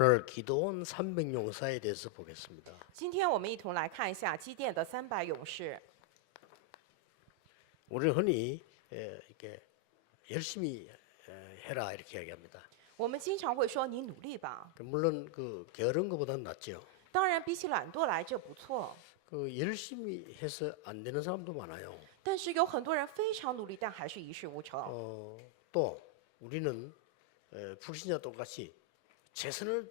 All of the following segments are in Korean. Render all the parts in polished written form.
오늘 기도원 300용사에 대해서 보겠습니다. 今天我们一同来看一下基甸的300勇士。 우리는 흔히 이렇게 열심히 해라 이렇게 얘기합니다. 我们经常会说你努力吧， 물론 그 게으른 것보다는 낫죠. 当然比起懒惰来这不错， 그 열심히 해서 안 되는 사람도 많아요. 但是有很多人非常努力，但还是一事无成。 또 우리는 불신자 똑같이 최선을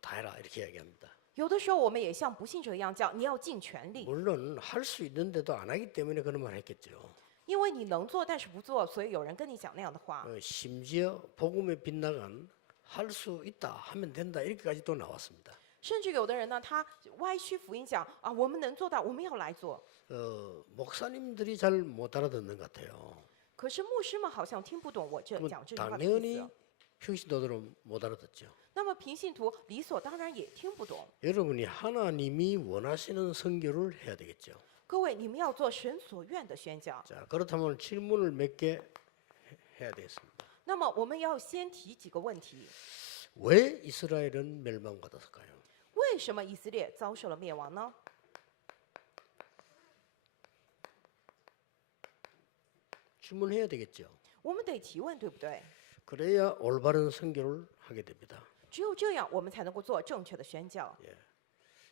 다해라 이렇게 얘기합니다. 有的时候我们也像不信者一样叫你要尽全力， 물론 할 수 있는데도 안 하기 때문에 그런 말 했겠죠. 因为你能做但是不做，所以有人跟你讲那样的话。 심지어 복음에 빗나간 할 수 있다 하면 된다 이렇게까지 또 나왔습니다. 甚至有的人呢，他歪曲福音讲啊，我们能做到，我们要来做。 목사님들이 잘 못 알아듣는 것 같아요. 可是牧师们好像听不懂我这 그건 讲这句话的意 당연히 思。 평신도들은 못 알아듣죠. 那么平信徒理所当然也听不懂。 여러분이 하나님이 원하시는 선교를 해야 되겠죠. 各位，你们要做神所愿的宣教。 자, 그렇다면 질문을 몇 개 해야 되겠습니다. 那么我们要先提几个问题： 왜 이스라엘은 멸망받았을까요? 为什么以色列遭受了灭亡呢？ 질문해야 되겠죠. 我们得提问，对不对？ 그래야 올바른 선교를 하게 됩니다. 只有这样，我们才能够做正确的宣教。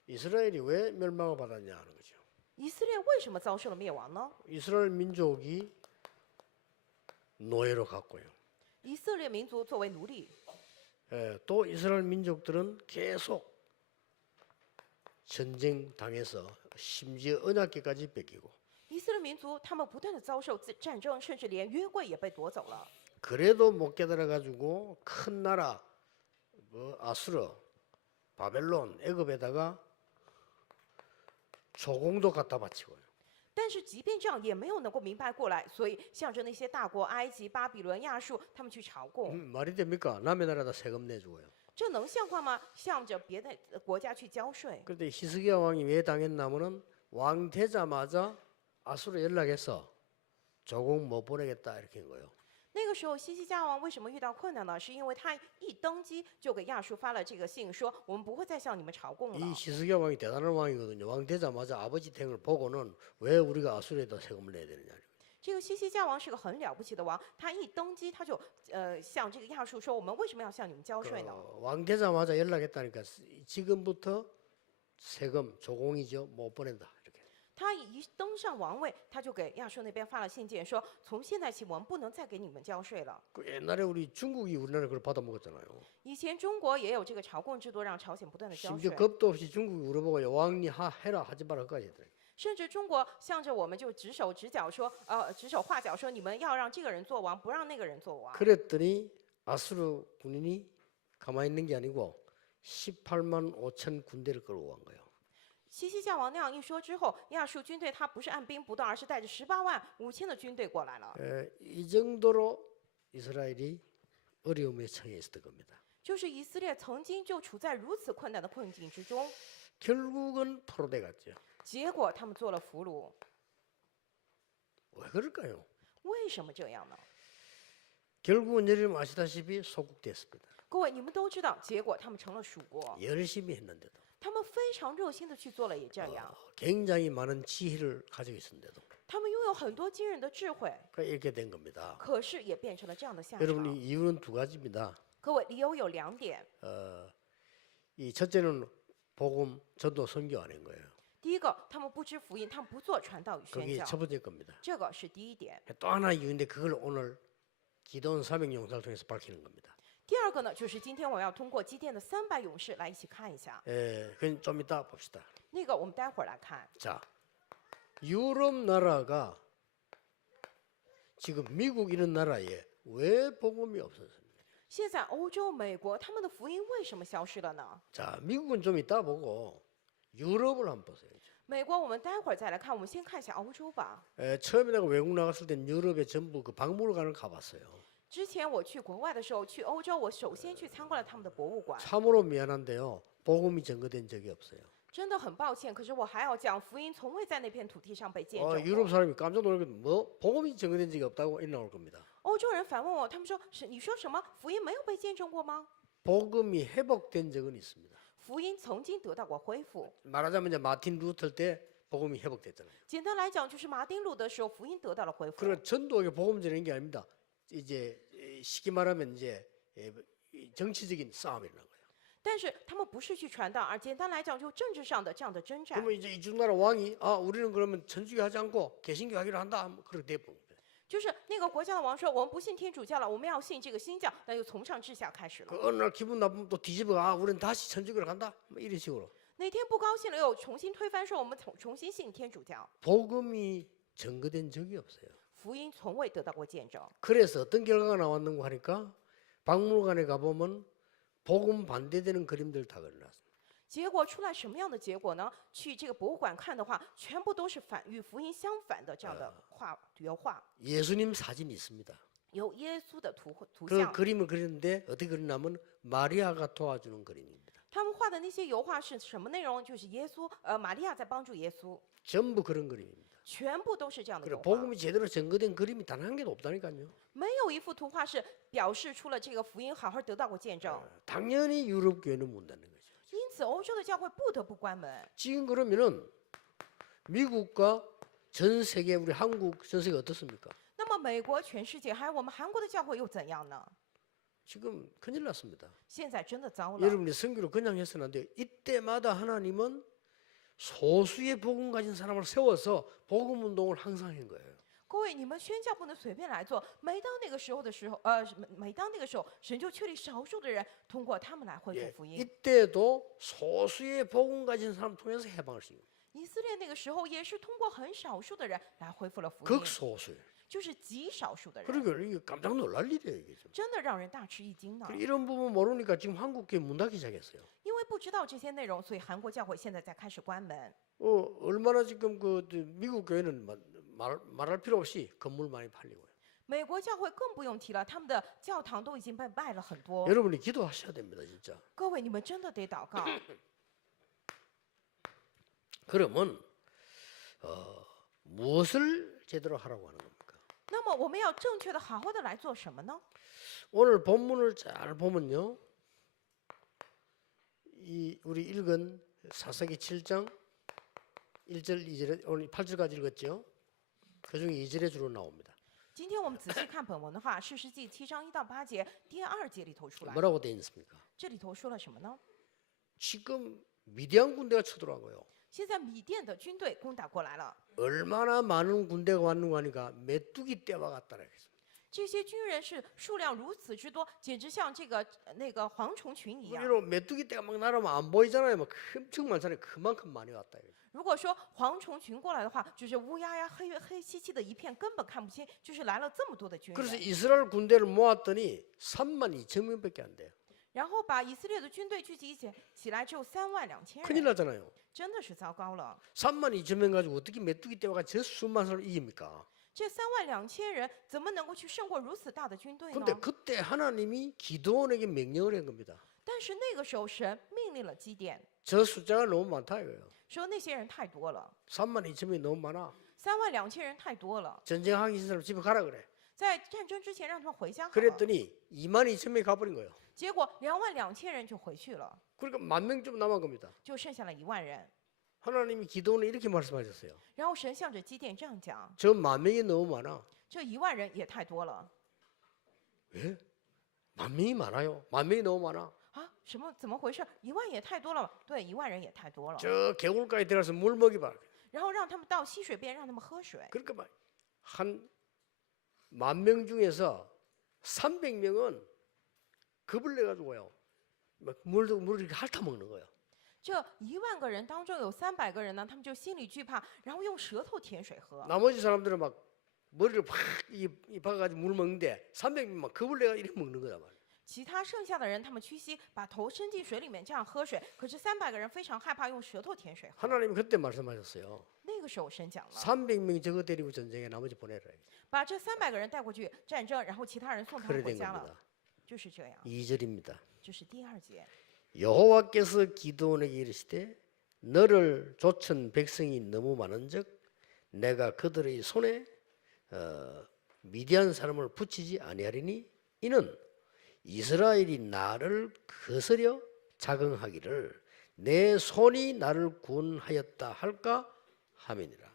이스라엘이 왜 멸망을 받았냐 하는 거죠. 以色列为什么遭受了灭亡呢？ 이스라엘 민족이 노예로 갔고요. 以色列民族作为奴隶， 또 이스라엘 민족들은 계속 전쟁 당해서 심지어 언약궤까지 뺏기고 以色列民族他们不断的遭受战争，甚至连约柜也被夺走了。 그래도 못 깨달아 가지고 큰 나라 아수르, 바벨론, 애굽에다가 조공도 갖다 바치고요. 但是即便这样，也没有能够明白过来，所以向着那些大国埃及、巴比伦、亚述，他们去朝贡， 말이 됩니까? 남의 나라다 세금 내주고요. 这能像话吗？向着别的国家去交税。 그런데 히스기야 왕이 왜 당했냐면은 왕 되자마자 아수르 연락해서 조공 못 보내겠다 이렇게 한 거예요. 那个时候，西西家王为什么遇到困难呢？是因为他一登基就给亚述发了这个信，说我们不会再向你们朝贡 이 了。 히스기야 왕이 대단한 왕이거든요. 왕 되자마자 아버지 탱을 보고는 왜 우리가 아수르에다 세금을 내야 되느냐. 这个西西家王是个很了不起的王，他一登基他就向这个亚述说，我们为什么要向你们交税呢？ 왕 되자마자 연락했다니까 지금부터 세금 조공이죠. 못 보낸다 이렇게. 他一登上王位，他就给亚述那边发了信件，说从现在起我们不能再给你们交税了。 그 옛날에 우리 중국이 우리나라 그걸 받아 먹었잖아요. 以前中国也有这个朝贡制度，让朝鲜不断的交 심지어 税， 겁도 없이 중국이 우려보고 여왕이 해라 하지 마라 그까지 했더니 甚至中国向着我们就指手指脚说，指手画脚说你们要让这个人做王，不让那个人做王。 그랬더니 아수르 군인이 가만히 있는 게 아니고 18만 5천 군대를 끌고 간 거예요. 西西家王那样一说之后，亚述军队他不是按兵不动，而是带着18.5万的军队过来了。 이 정도로 이스라엘이 어려움에 처해 있었던 겁니다. 就是以色列曾经就处在如此困难的困境之中， 결국은 포로돼 갔죠. 结果他们做了俘虏。 왜 그럴까요? 为什么这样呢？ 결국은 여러분 아시다시피 소국됐습니다. 各位，你们都知道，结果他们成了属国， 열심히 했는데도 他们非常热心的去做了，也这样， 굉장히 많은 지혜를 가지고 있었는데도 他们拥有很多惊人的智慧， 이렇게 된 겁니다. 可是也变成了这样的下场。 여러분 이유는 두 가지입니다. 各位，理由有2点。 이 첫째는 복음 전도 선교 안 한 거예요. 第一个，他们不知福音，他们不做传道与宣 그게 教， 첫 번째 겁니다. 这个是第一点。 또 하나 이유인데 그걸 오늘 기도원 사명 영상을 통해서 밝히는 겁니다. 第二个呢，就是今天我要通过基甸的300勇士来一起看一下， 그건 좀 이따 봅시다. 那个我们待会儿来看。 자, 유럽 나라가 지금 미국 이런 나라에 왜 복음이 없었습니까? 现在欧洲、美国他们的福音为什么消失了呢？ 자, 미국은 좀 이따 보고 유럽을 한번 보세요. 美国我们待会儿再来看，我们先看一下欧洲吧。 처음에 내가 외국 나갔을 땐 유럽에 전부 그 박물관을 가봤어요. 之前我去国外的时候，去欧洲，我首先去参观了他们的博物馆。 참으로 미안한데요. 복음이 전거된 적이 없어요. 真的很抱歉，可是我还要讲，福音从未在那片土地上被见 유럽 证过。 사람이 깜짝 놀라거든. 뭐 복음이 전거된 적이 없다고 이 나올 겁니다. 欧洲人反问我，他们说：“是你说什么？福音没有被见证过吗？ 복음이 회복된 적은 있습니다. 福音曾经得到过恢复。 말하자면 이제 마틴 루터 때 복음이 회복됐잖아요. 简单来讲，就是马丁路德时候，福音得到了恢复。 그리고 전도의 복음 전하는 게 아닙니다. 이제 쉽게 말하면 이제 정치적인 싸움이 일어난 거예요. 但是他们不是去传道，而简单来讲，就政治上的这样的征战。 그러면 이제 이주나라 왕이 우리는 그러면 천주교 하지 않고 개신교 하기로 한다. 그렇게 돼버린 거예요. 就是那个国家的王说，我们不信天主教了，我们要信这个新教，那就从上至下开始了。 그 어느 날 기분 나쁘면 또 뒤집어 우리는 다시 천주교로 간다. 이런 식으로. 哪天不高兴了，又重新推翻，说我们重新信天主教。 복음이 증거된 적이 없어요. 福音从未得到过见证。 그래서 어떤 결과가 나왔는가 하니까 박물관에 가보면 복음 반대되는 그림들 다 그려놨습니다. 结果出来什么样的结果呢？去这个博物馆看的话，全部都是与福音相反的这样的油画， 예수님 사진이 있습니다. 有耶稣的图그 像。 그림을 그렸는데 어떻게 그렸냐면 마리아가 도와주는 그림입니다. 他们画的那些油画是什么内容？就是耶稣，玛利亚在帮助耶稣， 전부 그런 그림입니다. 全部都是这样的 그래 油画。 복음이 제대로 증거된 그림이 단 한 개도 없다니까요. 没有一幅图画是表示出了这个福音好好得到过见证。 당연히 유럽 교회는 못 닫는 거죠. 因此，欧洲的教会不得不关门。 지금 그러면은 미국과 전 세계 우리 한국 전 세계 어떻습니까? 那么，美国、全世界还有我们韩国的教会又怎样呢？ 지금 큰일 났습니다. 现在真的糟了。 여러분이 선교를 그냥 해서는 안 돼요. 이때마다 하나님은 소수의 복음 가진 사람을 세워서 복음 운동을 항상 한 거예요. 各位，你们宣教不能随便来做。每当那个时候，每当那个时候，神就确立少数的人，通过他们来恢复福音。 이때도 소수의 복음 가진 사람 통해서 해방할 수 있는 以色列那个时候也是通过很少数的人来恢复了福音， 극소수. 就是极少数的人， 그러니까 이게 깜짝 놀랄 일이에요. 이게 좀. 真的让人大吃一惊呢。 이런 부분 모르니까 지금 한국 교회 문 닫기 시작했어요. 因为不知道这些内容，所以韩国教会现在在开始关门。 얼마나 지금 미국 교회는 말할 필요 없이 건물 많이 팔리고요. 美国教会更不用提了，他们的教堂都已经被卖了很多。 여러분이 기도하셔야 됩니다, 진짜. 各位，你们真的得祷告。 그러면 무엇을 제대로 하라고 하는 겁니까? 那么我们要正确的、好好的来做什么呢？ 오늘 본문을 잘 보면요, 우리 읽은 사사기 7장 1절, 2절에 오늘 8절까지 읽었죠. 그중에 2절에 주로 나옵니다. 今天我们仔细看本文的话，《士师记》7章1到8节，第2节里头出来， 뭐라고 돼 있습니까? 这里头说了什么呢？ 지금 미디안 군대가 쳐들어간 거예요. 现在米甸的军队攻打过来了， 얼마나 많은 군대가 왔는가 하니까 메뚜기 떼와 같다라 그랬습니다. 这些军人是数量如此之多，简直像这个那个蝗虫群一样。 우리로 메뚜기 떼가 막 날아오면 안 보이잖아요. 막 엄청 많잖아요. 그만큼 많이 왔다. 如果说蝗虫群过来的话，就是乌压压、黑漆漆的一片，根本看不清，就是来了这么多的军 그래서 人。 이스라엘 군대를 모았더니 3만 2천 명밖에 안 돼요. 然后把以色列的军队聚集起来，只有32000 큰일 人， 나잖아요. 真的是糟糕了。 3만 2천 명 가지고 어떻게 메뚜기 떼와 저 수만 사람을 이깁니까? 这32000人怎么能够去胜过如此大的军队呢？ 근데 그때 하나님이 기도원에게 명령을 한 겁니다. 但是那个时候，神命令了基甸， 저 숫자가 너무 많다 이거예요. 说那些人太多了， 3만 2천 명이 너무 많아. 32000人太多了， 전쟁하기 싫은 사람 집에 가라 그래. 在战争之前让他们回家好了。 그랬더니 2만 2천 명이 가버린 거예요. 结果22000人就回去了， 그러니까 1만 명 좀 남은 겁니다. 就剩下了10000人。 하나님이 기도원에 이렇게 말씀하셨어요. 然后神向着基甸这样讲： 저 1만 명이 너무 많아. 这10000人也太多了 예? 1만 명이 많아요. 1만 명이 너무 많아. 啊！什么？怎么回事？10000也太多了。对，10000人也太多了。 저 개울가에 들어가서 물 먹이봐. 然后让他们到溪水边，让他们喝水。 그러니까 한 1만 명 중에서 300명은 겁을 내가지고요. 물을 이렇게 핥아 먹는 거예요. 这10000个人当中有300个人呢，他们就心里惧怕，然后用舌头舔水喝。 나머지 사람들은 막 머리를 팍 박아가지고 물 먹는데 300명만 겁을 내가 이렇게 먹는 거다 말이에요. 其他剩下的人，他们屈膝，把头伸进水里面这样喝水。可是300个人非常害怕，用舌头舔水喝。 하나님이 그때 말씀하셨어요. 那个时候神讲了， 300명 저거 데리고 전쟁에 나머지 보내라. 把这300个人带过去战争，然后其他人送他 그래 们回 된 家 겁니다. 了，就是这样。 2절입니다. 这是第2节。 여호와께서 기드온에게 이르시되 너를 좇은 백성이 너무 많은즉 내가 그들의 손에 미디안 사람을 붙이지 아니하리니 이는 이스라엘이 나를 거스려 자긍하기를 내 손이 나를 구원하였다 할까 함이니라.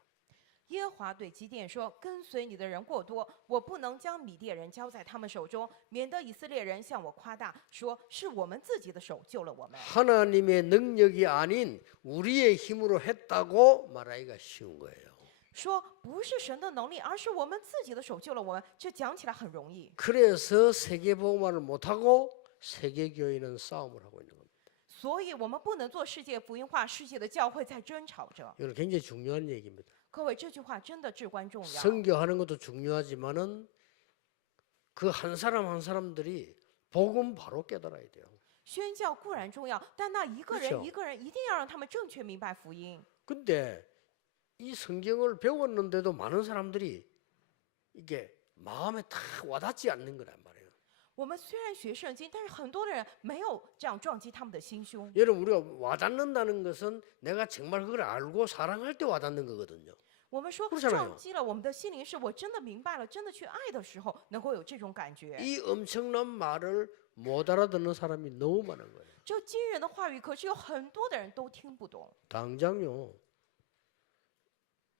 耶和华对基甸说：“跟随你的人过多，我不能将米甸人交在他们手中，免得以色列人向我夸大，说是我们自己的手救了我们。 하나님의 능력이 아닌 우리의 힘으로 했다고 말하기가 쉬운 거예요. 说不是神的能力，而是我们自己的手救了我们。这讲起来很容易， 그래서 세계복음화를 못하고 세계교회는 싸움을 하고 있는 겁니다. 所以我们不能做世界福音化，世界的教会在争吵着。 이건 굉장히 중요한 얘기입니다. 各位，这句话真的至关重要。 선교하는 것도 중요하지만은 그 한 사람 한 사람들이 복음 바로 깨달아야 돼요. 宣教固然重要，但那一个 그렇죠 人一个人一定要让他们正确明白福音。 근데 이 성경을 배웠는데도 많은 사람들이 이게 마음에 탁 와닿지 않는 거란 말이에요. 我们虽然学圣经，但是很多的人没有这样撞击他们的心胸。 여러분 우리가 와닿는다는 것은 내가 정말 그걸 알고 사랑할 때 와닿는 거거든요. 我们说 그렇잖아요 撞击了我们的心灵，是我真的明白了，真的去爱的时候，能够有这种感觉。 이 엄청난 말을 못 알아듣는 사람이 너무 많은 거예요. 这惊人的话语，可是有很多的人都听不懂。 당장요.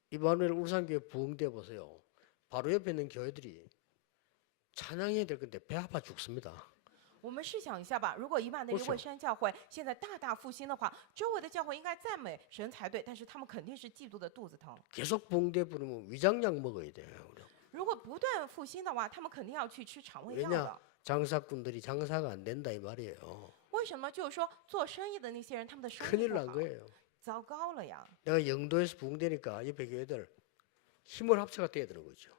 이마누엘 울산교회 부흥대 보세요. 바로 옆에 있는 교회들이 찬양해야 될 건데 배 아파 죽습니다. 我们试想一下吧，如果以马内利 그렇죠 卫山教会现在大大复兴的话，周围的教会应该赞美神才对，但是他们肯定是嫉妒的肚子疼。 계속 부흥대 부르면 위장약 먹어야 돼요. 如果不断复兴的话，他们肯定要去吃肠胃药 왜냐 的。 장사꾼들이 장사가 안 된다 이 말이에요. 为什么？就是说做生意的那些人，他们的生意 큰일 不 난 好， 거예요. 糟糕了呀！ 내가 영도에서 부흥되니까 옆에 교회들 힘을 합쳐가 떼야 되는 거죠.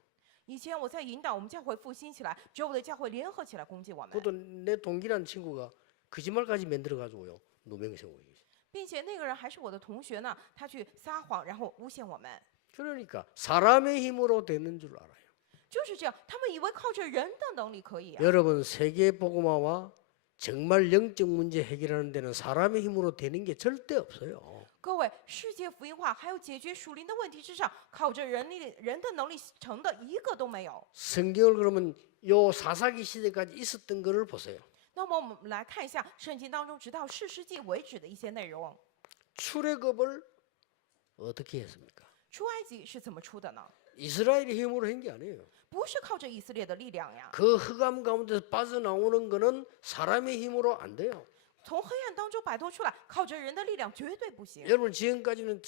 以前我在引导我们教会复兴起来，周围的教会联合起来攻击我们， 그것도 내 동기라는 친구가 거짓말까지 만들어 가지고요 누명세우고 있어요. 并且那个人还是我的同学呢，他去撒谎，然后诬陷我们。 그러니까 사람의 힘으로 되는 줄 알아요. 就是这样，他们以为靠着人的能力可以啊。 여러분 세계 복음화와 정말 영적 문제 해결하는 데는 사람의 힘으로 되는 게 절대 없어요. 各位，世界福音化还有解决属灵的问题之上，靠着人的能力成的一个都没有。 성경을 그러면 요 사사기 시대까지 있었던 거를 보세요. 那么我们来看一下圣经当中直到士师记为止的一些内容。 출애굽을 어떻게 했습니까? 出埃及是怎么出的呢？ 이스라엘의 힘으로 한 게 아니에요. 不是靠着以色列的力量呀， 그 흑암 가운데서 빠져나오는 거는 사람의 힘으로 안 돼요. 从黑暗当中摆脱出来，靠着人的力量绝对不行。 여러분 지금까지는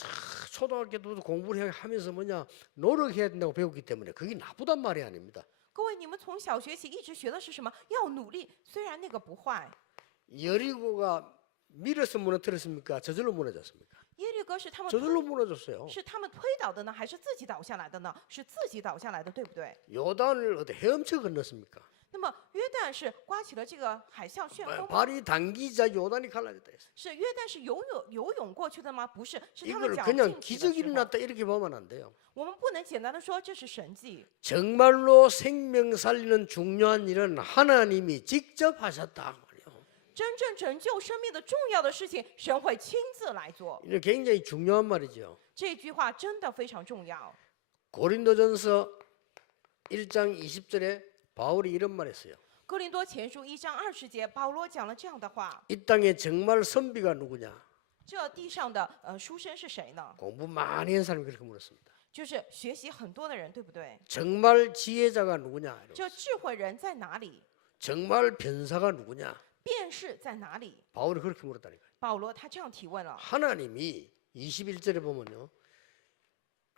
초등학교 때도 공부를 하면서 뭐냐 노력해야 된다고 배웠기 때문에 그게 나쁘단 말이 아닙니다. 各位，你们从小学起一直学的是什么？要努力，虽然那个不坏。 여리고가 밀어서 무너뜨렸습니까? 저절로 무너졌습니까? 耶利哥是他们 저절로 무너졌어요. 是他们推倒的呢，还是自己倒下来的呢？是自己倒下来的，对不对？ 요단을 어디 헤엄쳐 건넜습니까? 那么约旦是刮起了这个海啸旋风吗， 발이 당기자 요단이 갈라졌다 했어요. 是约旦是游泳过去的吗？不是，是他们 이걸 脚 그냥 进去的 기적이 时候。 일어났다 이렇게 보면 안 돼요. 我们不能简单的说这是神迹。 정말로 생명 살리는 중요한 일은 하나님이 직접 하셨다 말이에요. 真正拯救生命的重要的事情，神会亲自来做。 이게 굉장히 중요한 말이죠. 这句话真的非常重要。 고린도전서 1장 20절에 바울이 이런 말했어요. 哥林多前书1章20节，保罗讲了这样的话： 이 땅에 정말 선비가 누구냐? 这地上的书生是谁呢？ 공부 많이 한 사람이 그렇게 물었습니다. 就是学习很多的人，对不对？ 정말 지혜자가 누구냐? 这智慧人在哪里？ 정말 변사가 누구냐? 辨识在哪里？ 바울이 그렇게 물었다니까요. 保罗他这样提问了。 하나님이 21절에 보면요.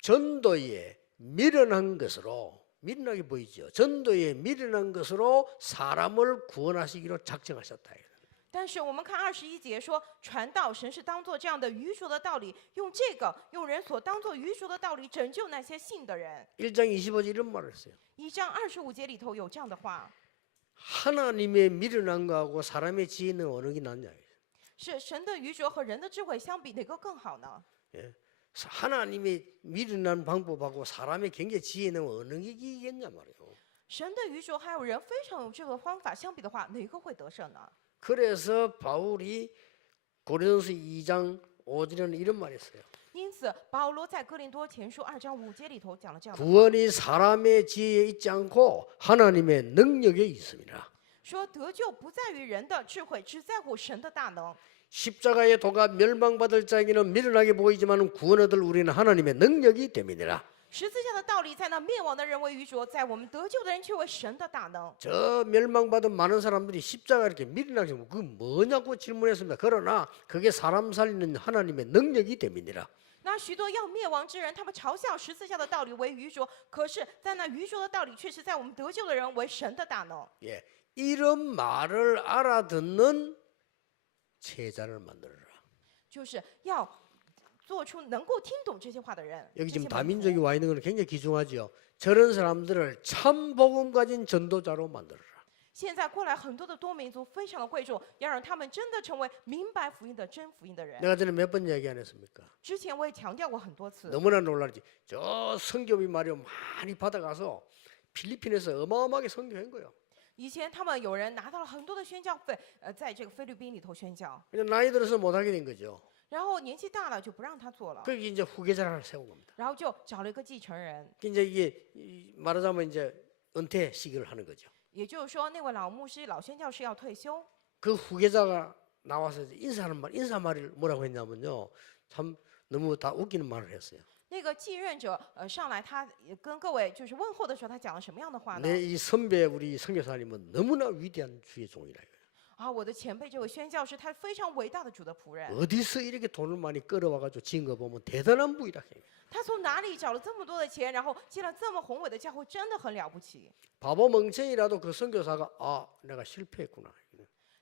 전도에 미련한 것으로 미련하게 보이죠. 전도에 미련한 것으로 사람을 구원하시기로 작정하셨다. 但是我们看21节说，传道神是当做这样的愚拙的道理，用人所当做愚拙的道理拯救那些信的人。 1장 25절 이런 말을 했어요. 1章25节里头有这样的话， 하나님의 미련한 거하고 사람의 지혜는 어느 게 낫냐? 是神的愚拙和人的智慧相比，哪个更好呢？ 예. 하나님의 미련한 방법하고 사람의 경계 지혜는 어느 게 이기겠냐 말이에요. 神的愚拙还有人非常有智慧方法相比的话，哪个会得胜呢？ 그래서 바울이 고린도서 2장 5절에는 이런 말을 했어요. 因此，保罗在哥林多前书2章5节里头讲了这样的话： 구원이 사람의 지혜에 있지 않고 하나님의 능력에 있습니다. 说得救不在于人的智慧，只在乎神的大能。 십자가의 도가 멸망받을 자에게는 미련하게 보이지만 구원 얻을 우리는 하나님의 능력이 됨이니라. 十字架的道理在那灭亡的人为愚拙，在我们得救的人却为神的大能。 저 멸망받은 많은 사람들이 십자가 이렇게 미련하게 보고 그 뭐냐고 질문했습니다. 그러나 그게 사람 살리는 하나님의 능력이 됨이니라. 那许多要灭亡之人，他们嘲笑十字架的道理为愚拙，可是，在那愚拙的道理，却是在我们得救的人为神的大能。 예, 이런 말을 알아듣는 제자를 만들어라. 就是要做出能够听懂这些话的人。 여기 这些 지금 门徒 다민족이 와 있는 건 굉장히 귀중하죠. 저런 사람들을 참 복음 가진 전도자로 만들어라. 现在过来很多的多民族非常的贵重，要让他们真的成为明白福音的真福音的人。 내가 전에 몇 번 얘기 안 했습니까? 之前我也强调过很多次， 너무나 놀라지. 저 성교비 말이요 많이 받아가서 필리핀에서 어마어마하게 선교한 거예요. 以前他们有人拿到了很多的宣教费，在这个菲律宾里头宣教， 그냥 나이 들어서 못하게 된 거죠. 然后年纪大了就不让他做了， 그게 이제 후계자를 하나 세운 겁니다. 然后就找了一个继承人。 이제 이게 말하자면 이제 은퇴 시기를 하는 거죠. 也就是说，那位老牧师、老宣教师要退休， 그 후계자가 나와서 이제 인사말을 뭐라고 했냐면요. 참 너무 다 웃기는 말을 했어요. 那个继任者上来，他也跟各位就是问候的时候，他讲了什么样的话呢？ 내 이 선배 우리 선교사님은 너무나 위대한 주의 종이라 이거예요. 啊，我的前辈这位宣教师，他非常伟大的主的仆人， 어디서 이렇게 돈을 많이 끌어와가지고 지은 거 보면 대단한 부이라 해요. 他从哪里找了这么多的钱，然后建了这么宏伟的教会，真的很了不起。 바보 멍청이라도 그 선교사가 아 내가 실패했구나.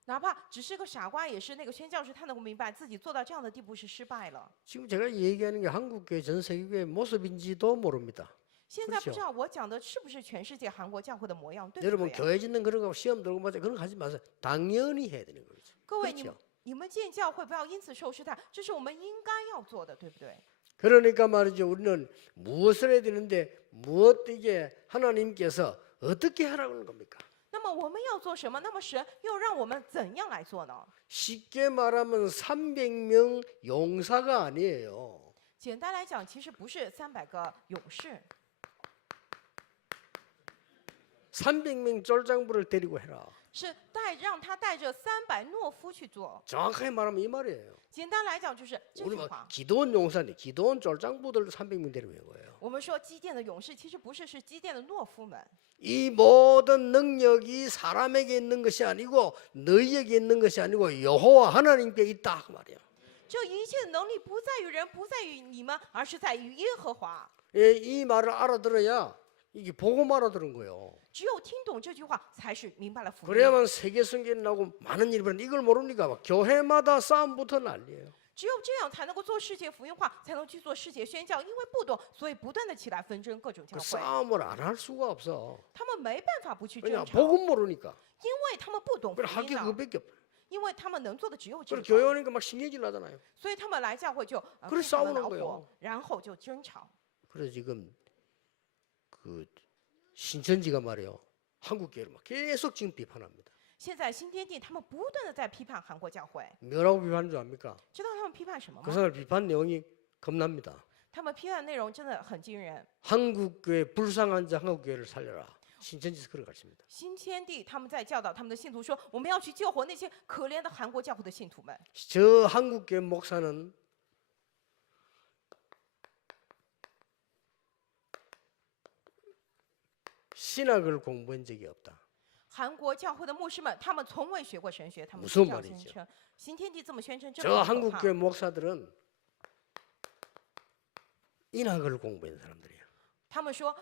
哪怕只是个傻瓜，也是那个宣教师，他能够明白自己做到这样的地步是失败了。 지금 제가 얘기하는 게 한국교회 전 세계교회 모습인지도 모릅니다. 现在不知道我讲的是不是全世界韩国教会的模样，对不 여러분 对呀？ 교회 짓는 그런 거 시험 들고 맞아 그런 거 하지 마세요. 당연히 해야 되는 거죠. 各位， 그렇죠. 你们建教会不要因此受试探，这是我们应该要做的，对不对？ 그러니까 말이죠. 우리는 무엇을 해야 되는데 무엇 이게 하나님께서 어떻게 하라고 하는 겁니까? 那么我们要做什么？那么神又让我们怎样来做呢？ 쉽게 말하면 300명 용사가 아니에요. 简单来讲，其实不是300个勇士， 300명 쫄장부를 데리고 해라. 是让他带着300懦夫去做。 정확하게 말하면 이 말이에요. 简单来讲就是这 우리 句 뭐 话。 기도원 용사인데 기도원 쫄장부들 300명 데리고 온 거예요. 我们说基甸的勇士，其实不是，是基甸的懦夫们。 이 모든 능력이 사람에게 있는 것이 아니고 너희에게 있는 것이 아니고 여호와 하나님께 있다 그 말이에요. 这一切能力不在于人，不在于你们，而是在于耶和华。 예, 이 말을 알아들어야 이게 복음 알아들은 거예요. 只有听懂这句话，才是明白了福音。 그래야만 세계 선교에 나오고 많은 일이 벌어지는데 이걸 모르니까 막 교회마다 싸움부터 난리예요. 只有这样才能够做世界福音化，才能去做世界宣教。因为不懂，所以不断的起来纷争，各种教 그 会， 싸움을 안 할 수가 없어. 他们没办法不去 왜냐 争吵， 복음 모르니까. 因为他们不懂福 그래 할 音 게 呢， 그거밖에 없어. 因为他们能做的只有这 그래 个， 교회 오니까 막 신경질 나잖아요. 所以他们来教会就 그래 非常的 싸우는 恼 거예요 火，然后就争吵。 그래서 지금 그 신천지가 말이에요. 한국 교회를 막 계속 지금 비판합니다. 现在新天地他们不断的在批判韩国教会， 뭐라고 비판하는 줄 압니까? 知道他们批判什么 그 吗？ 사람 비판 내용이 겁납니다. 他们批判的内容真的很惊人。 한국 교회 불쌍한 자 한국 교회를 살려라. 신천지에서 그런 가르칩니다. 新天地他们在教导他们的信徒说，我们要去救活那些可怜的韩国教会的信徒们。 저 한국 교회 목사는 신학을 공부한 적이 없다. 韩国教会的牧师们，他们从未学过神学，他们 무슨 这样 말이죠 宣称。新天地这么宣称，这 저 么可 한국 怕。 교회 목사들은 인학을 공부한 사람들이에요. 他们说，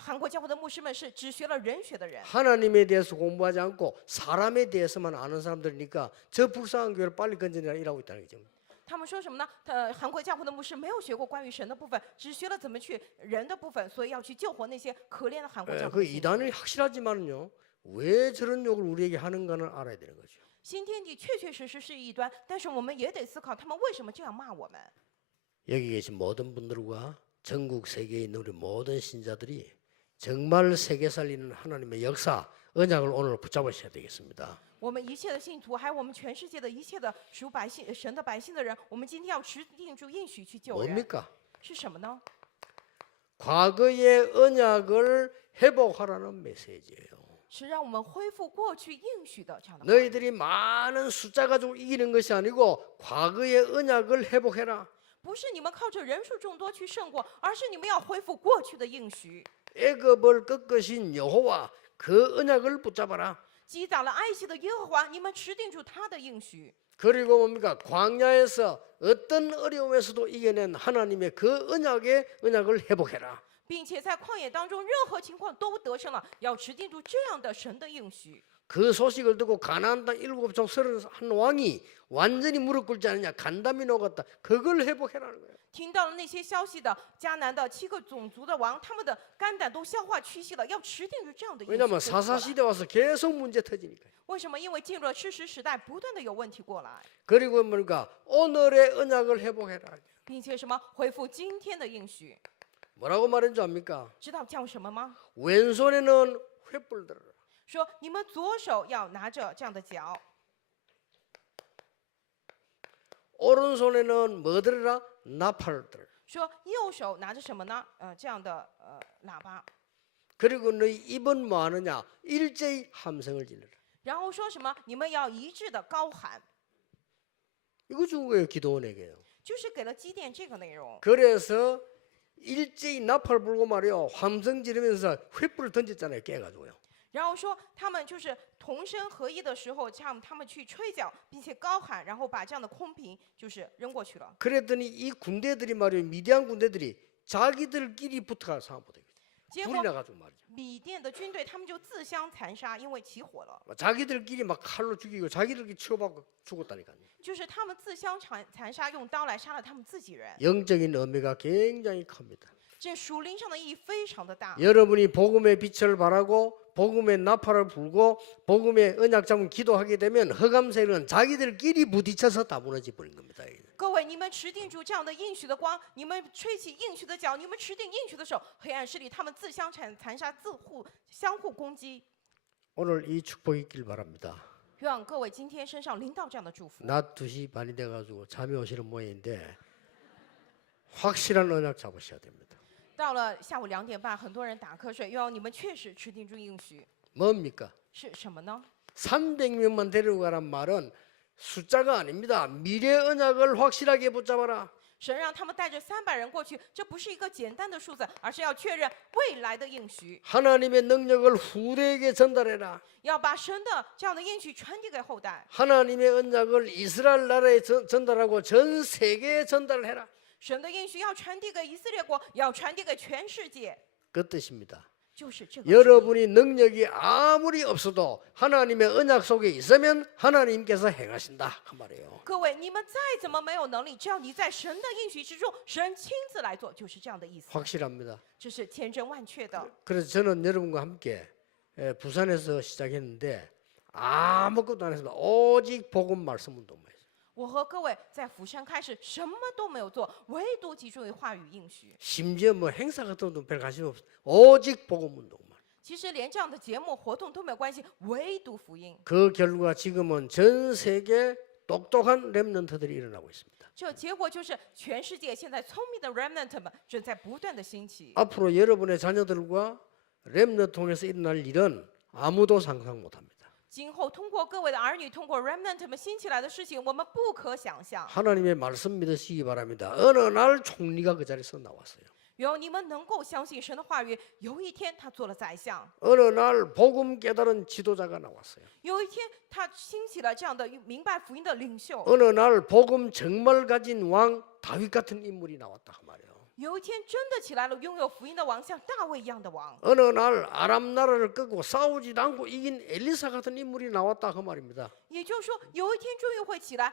韩国教会的牧师们是只学了人学的人， 하나님에 대해서 공부하지 않고 사람에 대해서만 아는 사람들이니까 저 불쌍한 교회를 빨리 건져내라 일하고 있다는 거죠. 他们说什么呢？韩国教会的牧师没有学过关于神的部分，只学了怎么去人的部分，所以要去救活那些可怜的韩国教 그 会的信徒。 이단이 확실하지만은요. 왜 저런 욕을 우리에게 하는가는 알아야 되는 거죠. 新天地确确实实是异端，但是我们也得思考他们为什么这样骂我们。 여기 계신 모든 분들과 전국 세계에 있는 우리 모든 신자들이 정말 세계 살리는 하나님의 역사, 언약을 오늘 붙잡으셔야 되겠습니다. 我们一切的信徒，还有我们全世界的一切的属百姓、神的百姓的人，我们今天要持定住应许去救人。 뭡니까? 是什么呢？ 과거의 언약을 회복하라는 메시지예요. 是让我们恢复过去应许的这样的话语。 너희들이 많은 숫자 가지고 이기는 것이 아니고 과거의 언약을 회복해라. 不是你们靠着人数众多去胜过，而是你们要恢复过去的应许。 애굽을 꺾으신 여호와 그 언약을 붙잡아라. 击打了埃及的耶和华，你们持定住他的应许。 그리고 뭡니까? 광야에서 어떤 어려움에서도 이겨낸 하나님의 그 언약을 회복해라. 并且在旷野当中，任何情况都得胜了，要持定住这样的神的应许。 그 소식을 듣고 가나안 땅 7족 31 왕이 완전히 무릎 꿇지 않느냐 간담이 녹았다. 그걸 회복해라는 거예요. 听到了那些消息的迦南的7个种族的王，他们的肝胆都消化屈膝了，要持定住这样的应许。 왜냐하면 사사시대 와서 계속 문제 터지니까요. 为什么？因为进入了事实时代，不断的有问题过来， 그리고 뭡니까? 오늘의 언약을 회복해라. 并且什么恢复今天的应许。 뭐라고 말했는지 압니까? 知道叫什么吗？ 왼손에는 횃불 들어라. 说你们左手要拿着这样的脚， 오른손에는 뭐 들어라? 나팔을 들어라. 说右手拿着什么呢？这样的喇叭， 그리고 너희 입은 뭐 하느냐? 일제히 함성을 질러라. 然后说什么？你们要一致的高喊， 이거 준 거예요, 기도원에게요. 就是给了基甸这个内容。 그래서 일제히 나팔 불고 말이요, 함성 지르면서 횃불을 던졌잖아요, 깨가지고요. 然后说他们就是同声合一的时候，像他们去吹角，并且高喊，然后把这样的空瓶就是扔过去了。 그랬더니 이 군대들이 말이요, 미디안 군대들이 자기들끼리 붙어가 싸움보다 结 불이 果 나가지고 말이죠. 米甸的军队他们就自相残杀，因为起火了， 자기들끼리 막 칼로 죽이고 자기들끼리 치고받고 죽었다니까요. 就是他们自相残杀，用刀来杀了他们自己人。 영적인 의미가 굉장히 큽니다. 这属灵上的意义非常的大。 여러분이 복음의 빛을 발하고 복음의 나팔을 불고 복음의 언약 잡은 기도하게 되면 흑암세력은 자기들끼리 부딪혀서 다 무너져 버린 겁니다. 各位，你们持定住这样的应许的光，你们吹起应许的角，你们持定应许的手，黑暗势力他们自相残杀，相互攻击。 오늘 이 축복이 있길 바랍니다. 愿各位今天身上临到这样的祝福。 낮 2시 반이 돼가지고 잠이 오시는 모양인데 확실한 언약 잡으셔야 됩니다. 到了下午2点半，很多人打瞌睡，要你们确实持定住应许， 뭡니까? 是什么呢？ 300명만 데리고 가란 말은 숫자가 아닙니다. 미래 언약을 확실하게 붙잡아라. 神让他们带着300人过去，这不是一个简单的数字，而是要确认未来的应许， 하나님의 능력을 후대에게 전달해라. 要把神的这样的应许传递给后代。 하나님의 언약을 이스라엘 나라에 전달하고 전 세계에 전달해라. 神的应许要传递给以色列国，要传递给全世界， 그 뜻입니다. 就是这个旨意。 여러분이 능력이 아무리 없어도 하나님의 언약 속에 있으면 하나님께서 행하신다 그 말이에요. 各位，你们再怎么没有能力，只要你在神的应许之中，神亲自来做，就是这样的意思。 확실합니다. 这是千真万确的。 그래서 저는 여러분과 함께 부산에서 시작했는데 아무것도 안 했습니다. 오직 복음 말씀 운동만 했어요. 我和各位在釜山开始什么都没有做，唯独集中于话语应许。 심지어 뭐 행사 같은 것도 별 관심 없어요. 오직 복음 운동만. 其实连这样的节目活动都没有关系，唯独福音。 그 결과 지금은 전 세계 똑똑한 렘넌트들이 일어나고 있습니다. 这结果就是全世界现在聪明的 remnant 们正在不断的兴起。 앞으로 여러분의 자녀들과 렘넌트 통해서 일어날 일은 아무도 상상 못합니다. 今后通过各位的儿女，通过 remnant 们兴起来的事情，我们不可想象。 하나님의 말씀 믿으시기 바랍니다. 어느 날 총리가 그 자리에서 나왔어요. 有你们能够相信神的话语，有一天他做了宰相， 어느 날 복음 깨달은 지도자가 나왔어요. 有一天他兴起了这样的明白福音的领袖， 어느 날 복음 정말 가진 왕 다윗 같은 인물이 나왔다 그 말이에요. 有一天真的起来了拥有福音的王，像大卫一样的王。 어느 날 아람 나라를 끄고 싸우지도 않고 이긴 엘리사 같은 인물이 나왔다 그 말입니다. 也就是说，有一天终于会起来，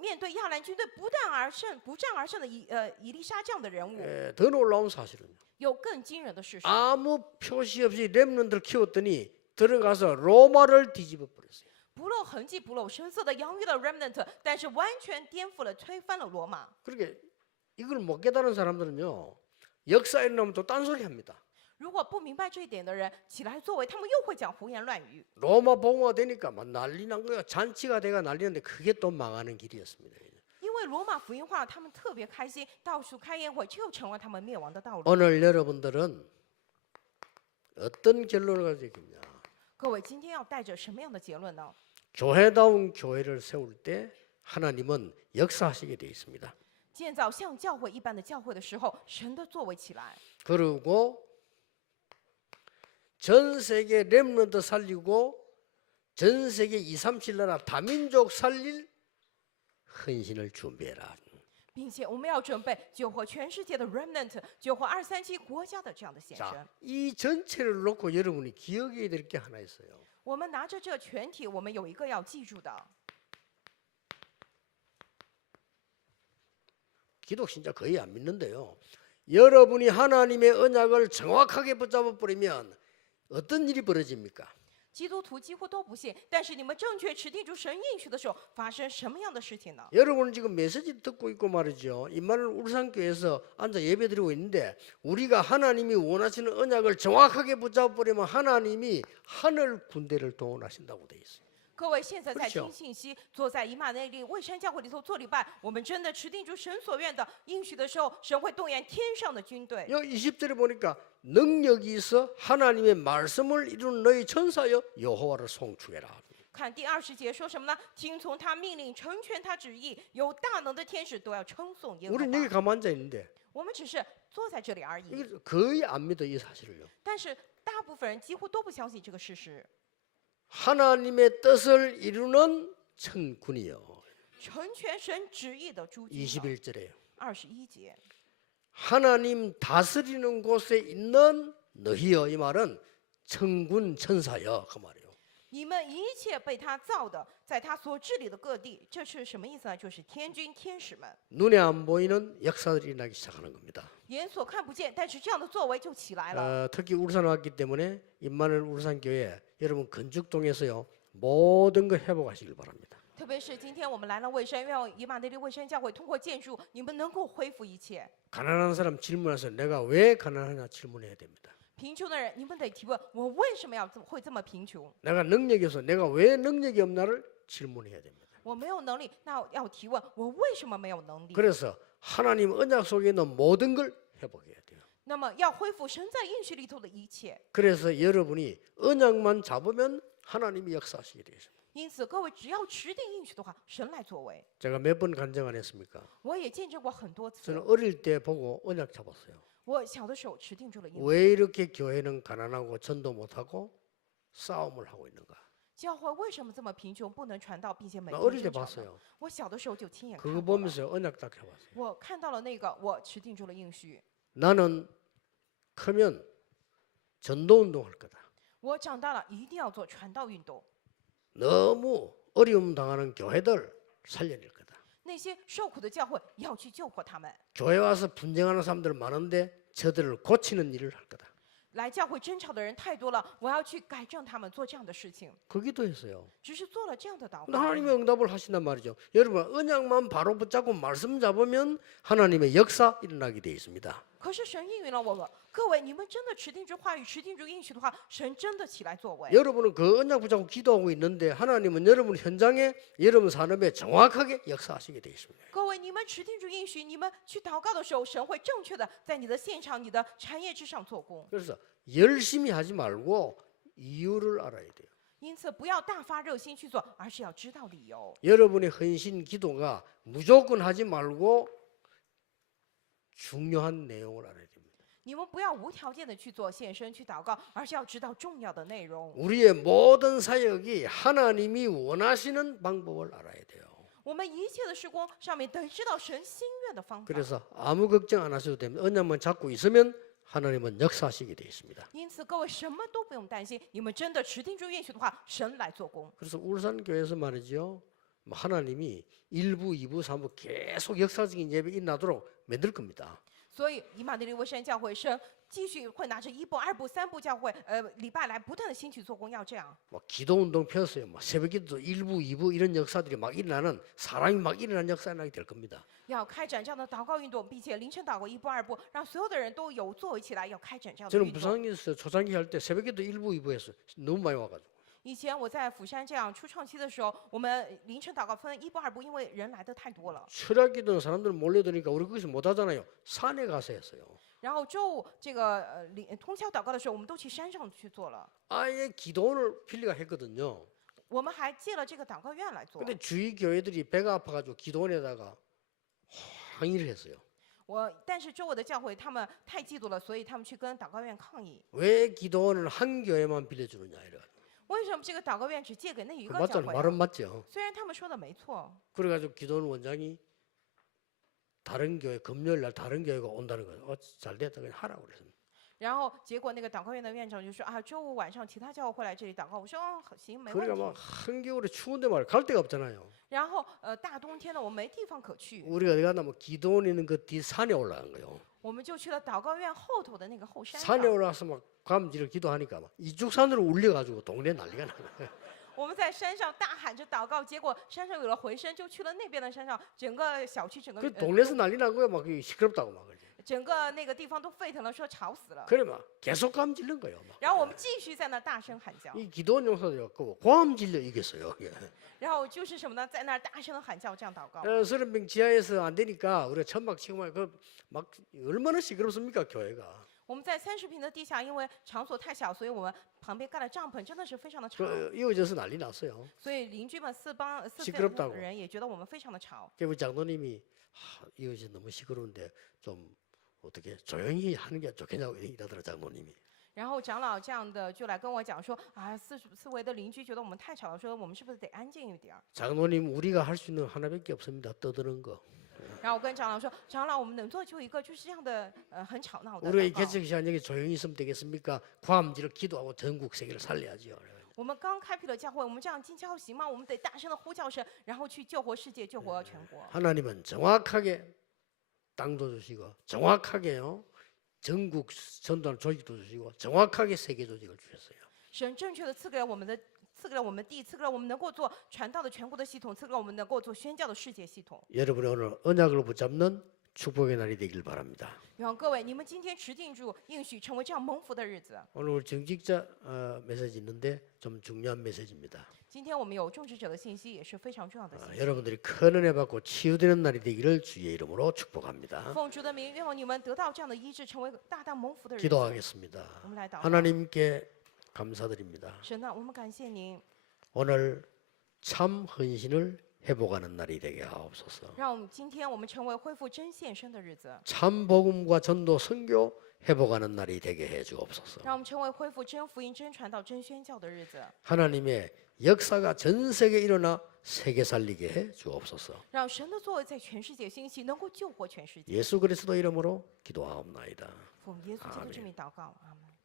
面对亚兰军队不战而胜的以利沙这样的人物。 더 놀라운 사실은요. 有更惊人的事实， 아무 표시 없이 렘넌트를 키웠더니 들어가서 로마를 뒤집어 버렸어요. 不露痕迹、不露声色的养育了 remnant，但是完全颠覆了、推翻了罗马。 그렇게 이걸 못 깨달은 사람들은요. 역사 일어나면 또 딴소리 합니다. 如果不明白这一点的人起来作为，他们又会讲胡言乱语。 로마 봉화 되니까 막 난리 난 거야. 잔치가 돼가 난리는데 그게 또 망하는 길이었습니다. 因为罗马福音化，他们特别开心，到处开宴会，这又成为他们灭亡的道路。 오늘 여러분들은 어떤 결론을 가지고 있냐? 各位，今天要带着什么样的结论呢？ 교회다운 교회를 세울 때 하나님은 역사하시게 되어 있습니다. 建造像教会一般的教会的时候，神的作为起来， 그리고 전 세계 렘넌트 살리고 전 세계 2, 37 나라 다민족 살릴 헌신을 준비해라. 并且我们要准备救活全世界的 remnant， 救活237国家的这样的献身。 자, 이 전체를 놓고 여러분이 기억해야 될 게 하나 있어요. 我们拿着这全体，我们有一个要记住的。 기독 신자 거의 안 믿는데요. 여러분이 하나님의 언약을 정확하게 붙잡아 버리면 어떤 일이 벌어집니까? 基督徒几乎都不信，但是你们正确持定住神应许的时候，发生什么样的事情呢？ 여러분은 지금 메시지 듣고 있고 말이죠. 임마누엘 울산교회에서 앉아 예배드리고 있는데 우리가 하나님이 원하시는 언약을 정확하게 붙잡아 버리면 하나님이 하늘 군대를 동원하신다고 돼 있어요. 各位现在在 그렇죠 听信息，坐在以马内利蔚山教会里头做礼拜，我们真的持定住神所愿的应许的时候，神会动员天上的军队。 여기 20절에 보니까 능력이 있어 하나님의 말씀을 이루는 너희 천사여 여호와를 송축해라. 看第20节说什么呢？听从他命令，成全他旨意，有大能的天使都要称颂耶和 우리는 여기 华。 가만 앉아 있는데 我们只是坐在这里而已， 이게 거의 안 믿어 이 사실을요. 但是大部分人几乎都不相信这个事实。 하나님의 뜻을 이루는 천군이요. 成全神旨意的诸军呢。 21절에요. 21节， 하나님 다스리는 곳에 있는 너희여 이 말은 천군 천사여 그 말이에요. 你们一切被他造的，在他所治理的各地，这是什么意思呢？就是天军天使们， 눈에 안 보이는 역사들이 나기 시작하는 겁니다. 眼所看不见，但是这样的作为就起来了。 특히 울산 왔기 때문에 임마누엘 울산교회 여러분 건축동에서요 모든 거 회복하시길 바랍니다. 特别是今天我们来了蔚山，愿以马内利蔚山教会通过建筑，你们能够恢复一切。 가난한 사람 질문해서 내가 왜 가난하냐 질문해야 됩니다. 贫穷的人，你们得提问：我为什么会这么贫穷？ 내가 능력이 없어 내가 왜 능력이 없나를 질문해야 됩니다. 我没有能力，那要提问：我为什么没有能力？ 그래서 하나님 언약 속에 있는 모든 걸 회복해야 돼요. 那么要恢复神在应许里头的一切。 그래서 여러분이 언약만 잡으면 하나님이 역사하시게 되어 있습니다. 因此，各位只要持定应许的话，神来作为。 제가 몇 번 간증 안 했습니까? 我也见证过很多次 저는 。 어릴 때 보고 언약 잡았어요. 我小的时候持定住了应许。 왜 이렇게 교회는 가난하고 전도 못하고 싸움을 하고 있는가? 教会为什么这么贫穷，不能传道，并且每 나 天 어릴 때 争吵呢？ 봤어요. 我小的时候就亲眼 그거 看过了。 보면서 언약 딱 해봤어요. 我看到了那个，我持定住了应许。 나는 크면 전도운동 할 거다. 我长大了，一定要做传道运动。 너무 어려움 당하는 교회들 살려낼 거다. 那些受苦的教会要去救活他们， 교회 와서 분쟁하는 사람들 많은데 저들을 고치는 일을 할 거다. 来教会争吵的人太多了，我要去改正他们，做这样的事情。 그 기도했어요. 只是做了这样的祷 근데 告。 하나님의 응답을 하신단 말이죠. 여러분 언약만 바로 붙잡고 말씀 잡으면 하나님의 역사 일어나게 되어 있습니다. 可是神应允了我们，各位，你们真的持定住话语，持定住应许的话，神真的起来作为。 여러분은 그 언약 붙잡고 기도하고 있는데 하나님은 여러분 현장에 여러분 산업에 정확하게 역사하시게 되어 있습니다. 各位，你们持定住应许，你们去祷告的时候，神会正确的在你的现场、你的产业之上做工。 그래서 열심히 하지 말고 이유를 알아야 돼요. 因此，不要大发热心去做，而是要知道理由。 여러분의 헌신 기도가 무조건 하지 말고 중요한 내용을 알아야 됩니다. 你们不要无条件的去做献身、去祷告，而是要知道重要的内容。 우리의 모든 사역이 하나님이 원하시는 방법을 알아야 돼요. 我们一切的事工上面得知道神心愿的方法。 그래서 아무 걱정 안 하셔도 됩니다. 언약만 잡고 있으면 하나님은 역사하시게 되어 있습니다. 因此，各位什么都不用担心，你们真的持定住应许的话，神来做工。 그래서 울산교회에서 말이죠. 하나님이 1부, 2부, 3부 계속 역사적인 예배 일어나도록 만들 겁니다. 所以，以马内利蔚山教会神继续会拿着1部、2部、3部教会礼拜来不断的兴起做工，要这样。 기도운동 폈어요. 새벽기도 1부, 2부 이런 역사들이 막 일어나는 사람이 막 일어나는 역사가 나게 될 겁니다. 要开展这样的祷告运动，并且凌晨祷告1部、2部，让所有的人都有作为起来，要开展这样的 저는 运动。 부산에서 초창기 할 때 새벽기도 1부, 2부 했어요. 너무 많이 와가지고. 以前我在釜山这样初创期的时候，我们凌晨祷告分一部二部，因为人来的太多了。 철학기도는 사람들 몰려드니까 우리 거기서 못 하잖아요. 산에 가서 했어요. 然后周五这个通宵祷告的时候，我们都去山上去做了。 아예 기도원을 필리가 했거든요. 我们还借了这个祷告院来做。 근데 주위 교회들이 배가 아파가지고 기도원에다가 항의를 했어요. 但是周围的教会他们太嫉妒了，所以他们去跟祷告院抗议。 왜 기도원을 한 교회만 빌려주느냐 이래. 为什么这个祷告院只借给那一 그 个教 맞잖아. 会 말은 맞죠. 虽然他们说的没错， 그래가지고 기도원 원장이 다른 교회 금요일 날 다른 교회가 온다는 거예요. 잘 됐다 그냥 하라고 그랬습니다. 然后结果那个祷告院的院长就说啊，周五晚上其他教会会来这里祷告。我说行，没问 그러니까 题。 막 한겨울에 추운데 말이야. 갈 데가 없잖아요. 然后大冬天的我们没地方可去， 우리가 어디 갔나 뭐 기도원 있는 그 뒤 산에 올라간 거예요. 我们就去了祷告院后头的那个后山 산에 上。 올라가서 막 감지를 기도하니까 막 이죽산으로 울려가지고 동네 난리가 난 거예요. 我们在山上大喊着祷告，结果山上有了回声，就去了那边的山上，整个小区整个 그 동네에서 난리 난 거예요. 막 시끄럽다고 막 그러지. 整个那个地方都沸腾了，说吵死了。 그래 막 계속 감질른 거예요. 막. 然后我们继续在那大声喊叫， 이 기도원 용사들이 고함질려 이겼어요. 예. 然后就是什么呢，在那儿大声喊叫，这样祷告。 서른병 지하에서 안 되니까 우리가 천막 치고 막 얼마나 시끄럽습니까 교회가. 我们在30平的地下，因为场所太小，所以我们旁边盖了帐篷，真的是非常的吵。 그 이어져서 난리 났어요. 所以邻居们四四 시끄럽다고 边的人也觉得我们非常的吵。 그래서 장로님이 이어져 너무 시끄러운데 좀 어떻게 조용히 하는 게 좋겠냐고 이러더라 장로님이. 然后长老这样的就来跟我讲说啊，四围的邻居觉得我们太吵了，说我们是不是得安静一点儿？ 장로님 우리가 할 수 있는 하나밖에 없습니다. 떠드는 거. 然后我跟长老说，长老，我们能做就一个，就是这样的很吵闹的 우리가 이 祷告。 개척 시간 여기 조용히 있으면 되겠습니까? 고함질을 기도하고 전국 세계를 살려야지요. 我们刚开辟了教会，我们这样进教行吗？我们得大声的呼叫声，然后去救活世界，救活全国。 하나님은 정확하게 땅도 주시고 정확하게요 전국 전도하는 조직도 주시고 정확하게 세계 조직을 주셨어요. 神正确的赐给了我们的，赐给了我们地，赐给了我们能够做传道的全国的系统，赐给了我们能够做宣教的世界系统。 여러분이 오늘 언약을 붙잡는 축복의 날이 되길 바랍니다. 愿各位，你们今天持定住应许，成为这样蒙福的日子。 오늘 우리 정직자 메시지 있는데 좀 중요한 메시지입니다. 今天我们有种植者的信息，也是非常重要的信息。 여러분들이 큰 은혜 받고 치유되는 날이 되기를 주의 이름으로 축복합니다. 奉主的名，愿望你们得到这样的医治，成为大大蒙福的日子。 기도하겠습니다. 我们来祷告。 하나님께 감사드립니다. 神啊，我们感谢您， 오늘 참 헌신을 회복하는 날이 되게 하옵소서. 让我们今天我们成为恢复真献身的日子， 참 복음과 전도 선교 회복하는 날이 되게 해 주옵소서. 让我们成为恢复真福音、真传道、真宣教的日子， 하나님의 역사가 전 세계에 일어나 세계 살리게 해 주옵소서. 让神的作为在全世界兴起，能够救活全世界。 예수 그리스도 이름으로 기도하옵나이다. 奉耶稣基督之名祷告，阿门。